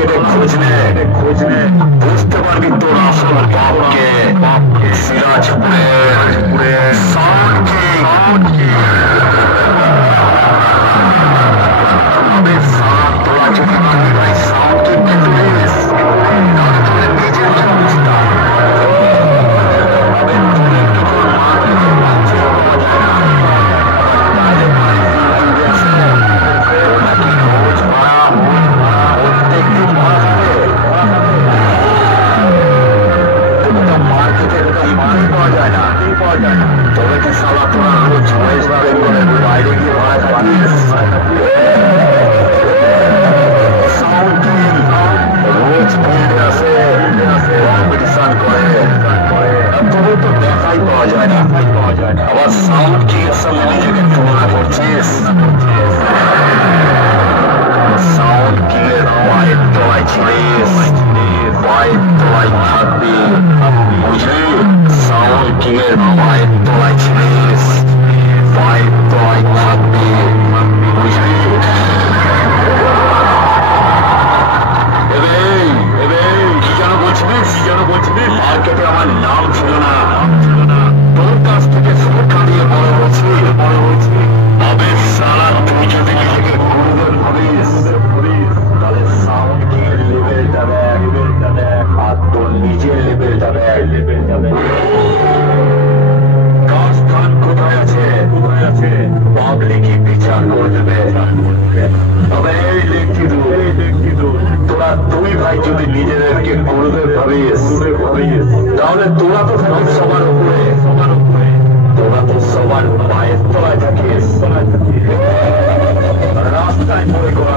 মার্কেটে খোঁজ নে বুঝতে পারবি তোর আসল বাপকে সিরাজপুরের সাউন্ড কিং তবে সারা তোরা যদি তুই ভাই সাউন্ড কিংকে তুলিস তাহলে তোদের নিজের কি অবস্থা তবে তুই একটু তোর মার্কেটে বাঁচিয়ে পাওয়া যায় না নাকি রোজ ভাড়া প্রত্যেকদিন ভাড়া হবে মার্কেটে পাওয়া যায় না তবে কি সালা তোরা রোজ ওয়েস্ট বেঙ্গলের বাইরে গিয়ে ভাড়া থাকিস রোজ ফিল্ডে আসে কম্পিটিশন করে তবে তো দেখাই পাওয়া যায় না আবার সাউন্ড কিং এর সঙ্গে নিজেকে তুলনা করছিস সাউন্ড কিং এর পায়ের তলায় ছিলিস পায়ের তলায় থাকবি বুঝলি সাউন্ড কিং এর পায়ের তলায় ছিলিস পায়ের তলায় থাকবি বুঝলি কি যেন বলছিলিস মার্কেটে আমার নাম ছিল না তোর কাছ থেকে সুরক্ষা দিয়ে বড় হয়েছি তবে সারা তুই যদি নিজেকে গুরুদেব ভাবিস তাহলে সাউন্ড কিং এর লেভেলটা দেখ আর তোর নিজের লেভেলটা দেখ কাজস্থান কোথায় আছে পাবলিকই বিচার করে দেবে তবে এই লেখি তোরা দুই ভাই যদি নিজেদেরকে গুরুদেব ভাবিস তাহলে তোরা তো থাকিস সবার উপরে তোরা তো সবার পায়ের তলায় থাকিস রাস্তায় পড়ে গোড়া